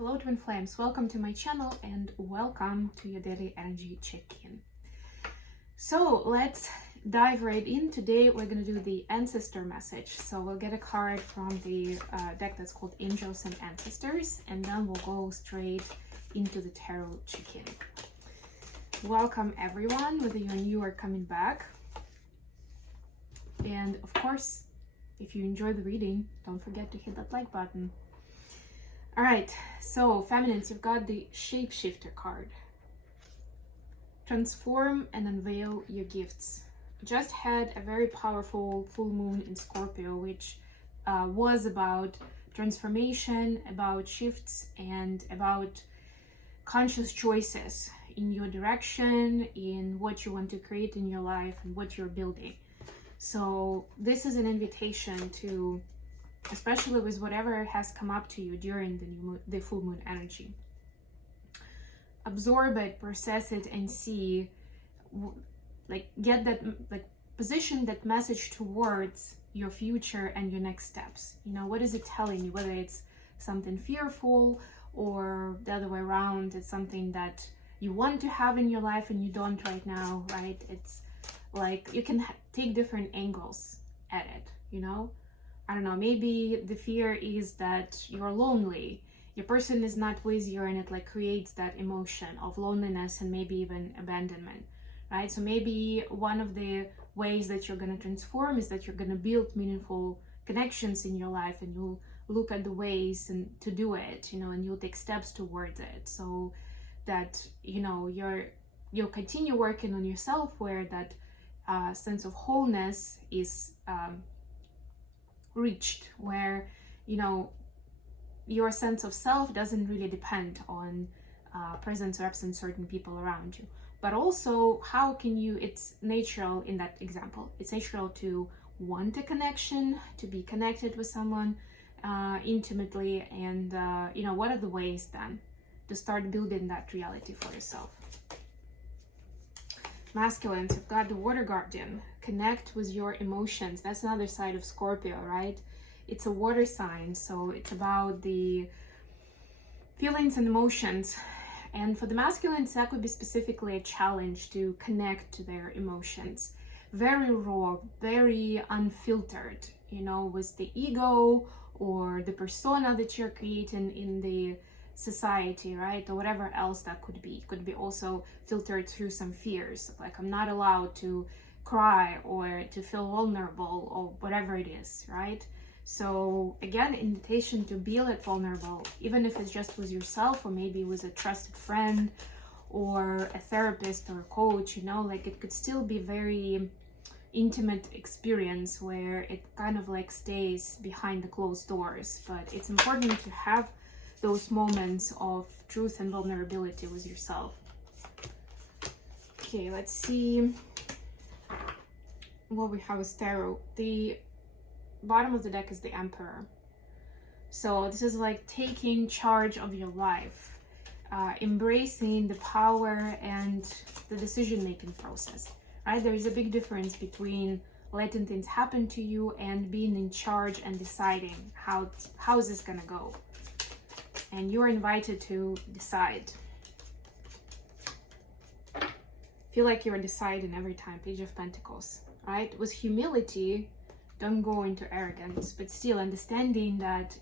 Hello twin flames, welcome to my channel and welcome to your daily energy check-in. So let's dive right in. Today we're going to do the ancestor message. So we'll get a card from the deck that's called Angels and Ancestors, and then we'll go straight into the tarot check-in. Welcome everyone, whether you're new or coming back. And of course, if you enjoy the reading, don't forget to hit that like button. All right, so feminines, you've got the shapeshifter card. Transform and unveil your gifts. Just had a very powerful full moon in Scorpio, which was about transformation, about shifts, and about conscious choices in your direction, in what you want to create in your life and what you're building. So this is an invitation to, especially with whatever has come up to you during the full moon energy, absorb it, process it, and see, get that, position that message towards your future and your next steps. You know, what is it telling you? Whether it's something fearful or the other way around, it's something that you want to have in your life and you don't right now, right? It's like you can take different angles at it, you know? I don't know, maybe the fear is that you're lonely, your person is not with you, and it creates that emotion of loneliness and maybe even abandonment, right? So maybe one of the ways that you're going to transform is that you're going to build meaningful connections in your life, and you'll look at the ways and to do it, you know, and you'll take steps towards it, so that, you know, you'll continue working on yourself, where that sense of wholeness is reached, where, you know, your sense of self doesn't really depend on presence or absence certain people around you. But also, how can you, it's natural in that example, it's natural to want a connection, to be connected with someone intimately, and you know, what are the ways then to start building that reality for yourself? Masculines, you've got the water guardian. Connect with your emotions. That's another side of Scorpio, right? It's a water sign, so it's about the feelings and emotions. And for the masculines, that could be specifically a challenge to connect to their emotions. Very raw, very unfiltered, you know, with the ego or the persona that you're creating in the society, right? Or whatever else that could be. It could be also filtered through some fears, like I'm not allowed to cry or to feel vulnerable or whatever it is, right? So again, invitation to be vulnerable, even if it's just with yourself or maybe with a trusted friend or a therapist or a coach, you know, it could still be very intimate experience where it kind of stays behind the closed doors. But it's important to have those moments of truth and vulnerability with yourself. Okay, let's see what we have with tarot. The bottom of the deck is the Emperor. So this is taking charge of your life, embracing the power and the decision-making process, right? There is a big difference between letting things happen to you and being in charge and deciding how is this gonna go. And you're invited to decide. Feel like you're deciding every time. Page of Pentacles, right? With humility, don't go into arrogance, but still understanding that,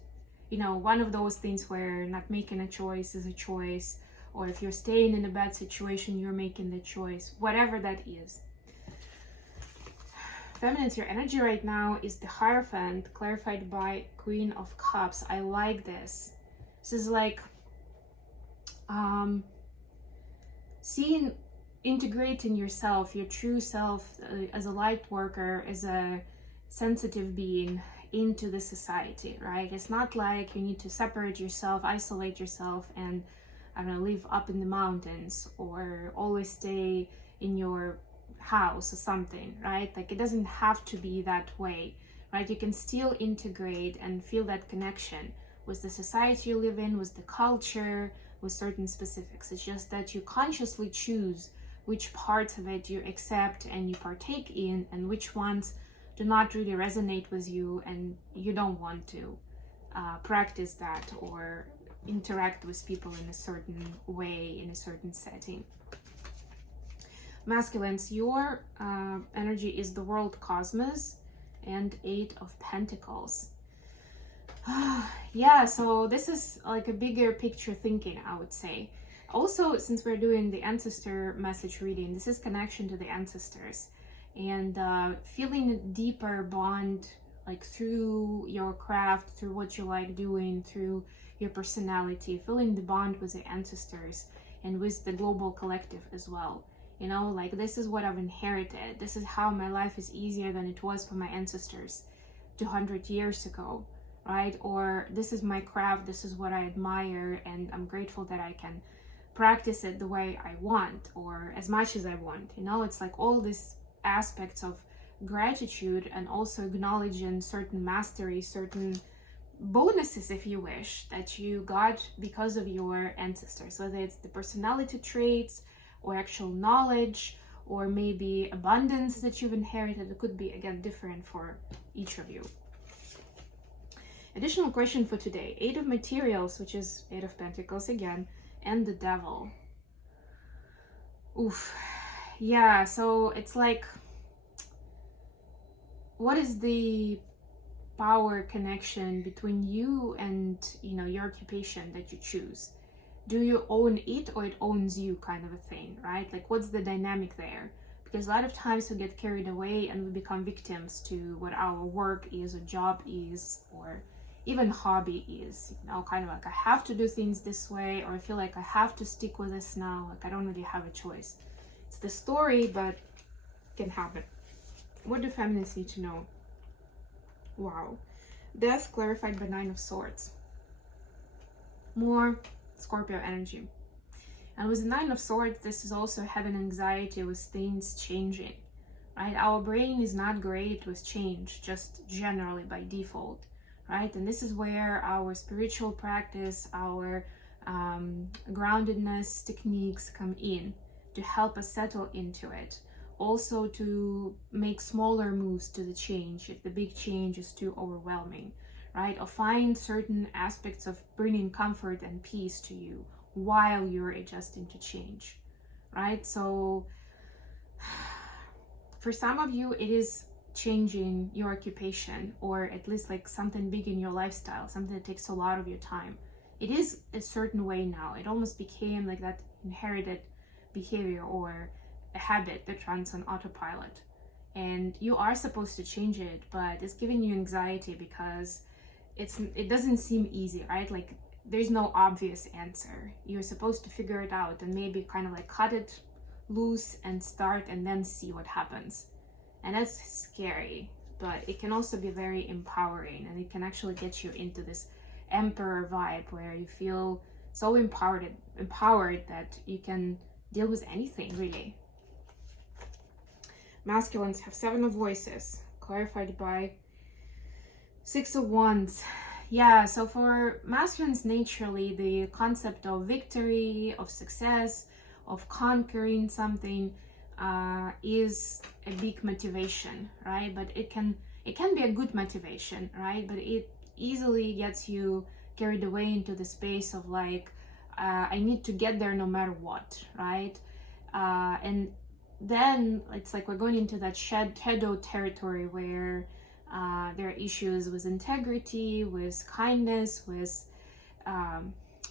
you know, one of those things where not making a choice is a choice, or if you're staying in a bad situation, you're making the choice, whatever that is. Feminines, your energy right now is the Hierophant, clarified by Queen of Cups. I like this. This is integrating yourself, your true self, as a light worker, as a sensitive being into the society, right? It's not like you need to separate yourself, isolate yourself, and I don't know, live up in the mountains or always stay in your house or something, right? It doesn't have to be that way, right? You can still integrate and feel that connection with the society you live in, with the culture, with certain specifics. It's just that you consciously choose which parts of it you accept and you partake in, and which ones do not really resonate with you and you don't want to practice that or interact with people in a certain way, in a certain setting. Masculines, your energy is the world cosmos and 8 of Pentacles. Yeah, so this is like a bigger picture thinking, I would say. Also, since we're doing the ancestor message reading, this is connection to the ancestors and feeling a deeper bond, like through your craft, through what you like doing, through your personality, feeling the bond with the ancestors and with the global collective as well. You know, like this is what I've inherited. This is how my life is easier than it was for my ancestors 200 years ago, right? Or this is my craft, this is what I admire, and I'm grateful that I can practice it the way I want or as much as I want. You know, it's like all these aspects of gratitude and also acknowledging certain mastery, certain bonuses, if you wish, that you got because of your ancestors, whether it's the personality traits or actual knowledge or maybe abundance that you've inherited. It could be, again, different for each of you. Additional question for today: 8 of Materials, which is 8 of Pentacles again, and the Devil. Oof. Yeah, so it's like, what is the power connection between you and, you know, your occupation that you choose? Do you own it or it owns you, kind of a thing, right? Like, what's the dynamic there? Because a lot of times we get carried away and we become victims to what our work is or job is or even hobby is, you know, kind of like I have to do things this way, or I feel like I have to stick with this now, like I don't really have a choice. It's the story, but it can happen. What do feminists need to know? Wow. Death clarified by 9 of Swords. More Scorpio energy. And with the 9 of Swords, this is also having anxiety with things changing, right? Our brain is not great with change, just generally by default, right? And this is where our spiritual practice, our groundedness techniques come in to help us settle into it. Also to make smaller moves to the change if the big change is too overwhelming, right? Or find certain aspects of bringing comfort and peace to you while you're adjusting to change, right? So for some of you, it is changing your occupation, or at least like something big in your lifestyle, something that takes a lot of your time. It is a certain way now. It almost became like that inherited behavior or a habit that runs on autopilot. And you are supposed to change it, but it's giving you anxiety because it doesn't seem easy, right? Like there's no obvious answer. You're supposed to figure it out and maybe kind of like cut it loose and start and then see what happens. And that's scary, but it can also be very empowering, and it can actually get you into this emperor vibe where you feel so empowered that you can deal with anything, really. Masculines have 7 of Voices, clarified by 6 of Wands. Yeah, so for masculines, naturally, the concept of victory, of success, of conquering something is a big motivation, right? But it can be a good motivation, right? But it easily gets you carried away into the space of like, I need to get there no matter what, right? And then it's like we're going into that shadow territory where there are issues with integrity, with kindness, with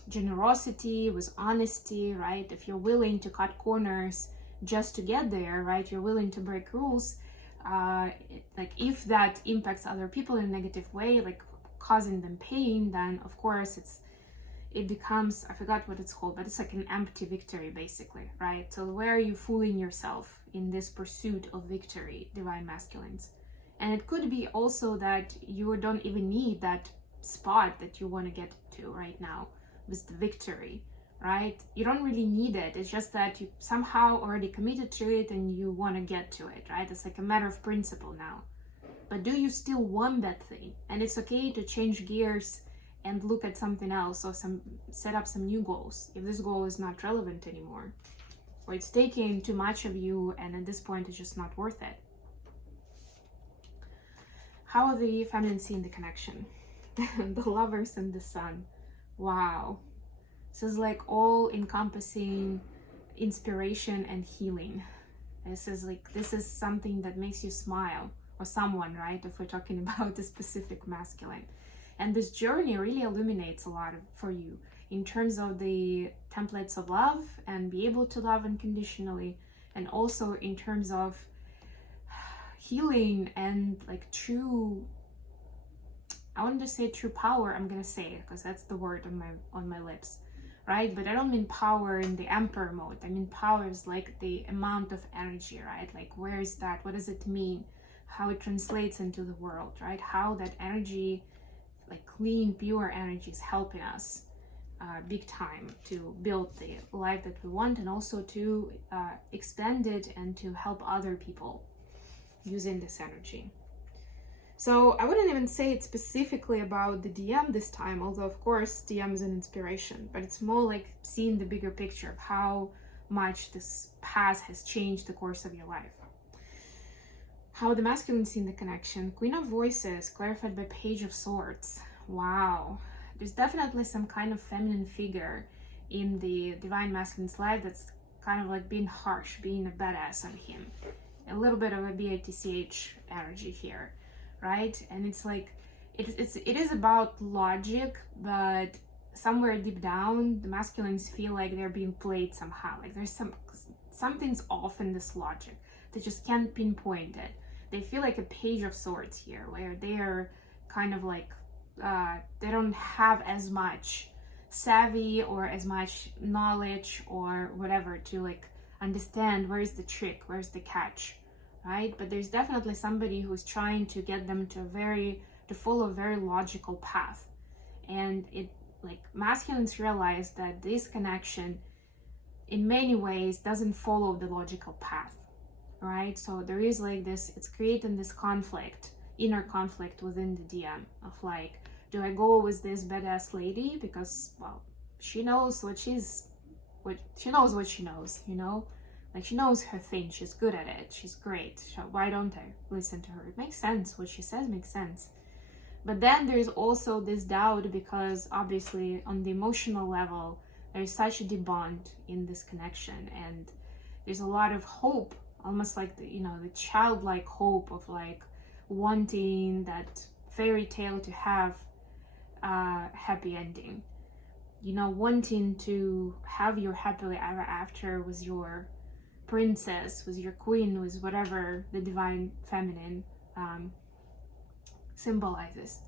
generosity, with honesty, right? If you're willing to cut corners just to get there, right? You're willing to break rules. Like if that impacts other people in a negative way, like causing them pain, then of course it becomes, I forgot what it's called, but it's like an empty victory basically, right? So where are you fooling yourself in this pursuit of victory, divine masculines? And it could be also that you don't even need that spot that you want to get to right now with the victory, right? You don't really need it. It's just that you somehow already committed to it and you want to get to it, right? It's like a matter of principle now. But do you still want that thing? And it's okay to change gears and look at something else, or set up some new goals if this goal is not relevant anymore, or it's taking too much of you and at this point it's just not worth it. How are the feminine seeing the connection? The Lovers and the Sun. Wow. This is like all encompassing inspiration and healing. This is something that makes you smile, or someone, right? If we're talking about a specific masculine. And this journey really illuminates a lot for you in terms of the templates of love and be able to love unconditionally, and also in terms of healing and like true, I wanted to say true power, I'm gonna say it because that's the word on my lips, right? But I don't mean power in the emperor mode. I mean power is like the amount of energy, right? Like where is that? What does it mean? How it translates into the world, right? How that energy, like clean, pure energy, is helping us big time to build the life that we want, and also to expand it and to help other people using this energy. So I wouldn't even say it's specifically about the DM this time, although of course DM is an inspiration, but it's more like seeing the bigger picture of how much this path has changed the course of your life. How the masculine see the connection. Queen of Voices, clarified by Page of Swords. Wow. There's definitely some kind of feminine figure in the divine masculine's life that's kind of like being harsh, being a badass on him. A little bit of a BITCH energy here, right? And it's like, it is about logic, but somewhere deep down, the masculines feel like they're being played somehow. Like there's something's off in this logic. They just can't pinpoint it. They feel like a Page of Swords here, where they are kind of like, they don't have as much savvy or as much knowledge or whatever to like understand where's the trick, where's the catch, right? But there's definitely somebody who's trying to get them to follow a very logical path. And it, like, masculines realize that this connection in many ways doesn't follow the logical path, right? So there is like this, it's creating this conflict, inner conflict within the DM of like, do I go with this badass lady because, well, she knows what she knows, you know, like she knows her thing, she's good at it, she's great, so why don't I listen to her? It makes sense, what she says makes sense. But then there's also this doubt, because obviously on the emotional level there's such a deep bond in this connection, and there's a lot of hope, almost like the, you know, the childlike hope of like wanting that fairy tale to have a happy ending, you know, wanting to have your happily ever after with your princess, with your queen, with whatever the divine feminine symbolizes,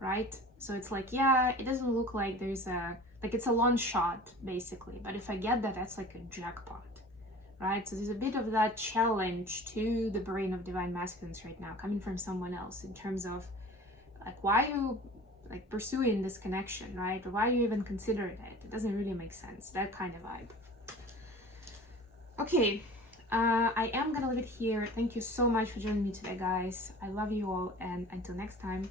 right? So it's like, yeah, it doesn't look like there's like it's a long shot basically, but if I get that, that's like a jackpot, right? So there's a bit of that challenge to the brain of divine masculines right now, coming from someone else, in terms of like, why are you like pursuing this connection, right? Or why are you even considering it? It doesn't really make sense, that kind of vibe. Okay, I am gonna leave it here. Thank you so much for joining me today, guys. I love you all, and until next time.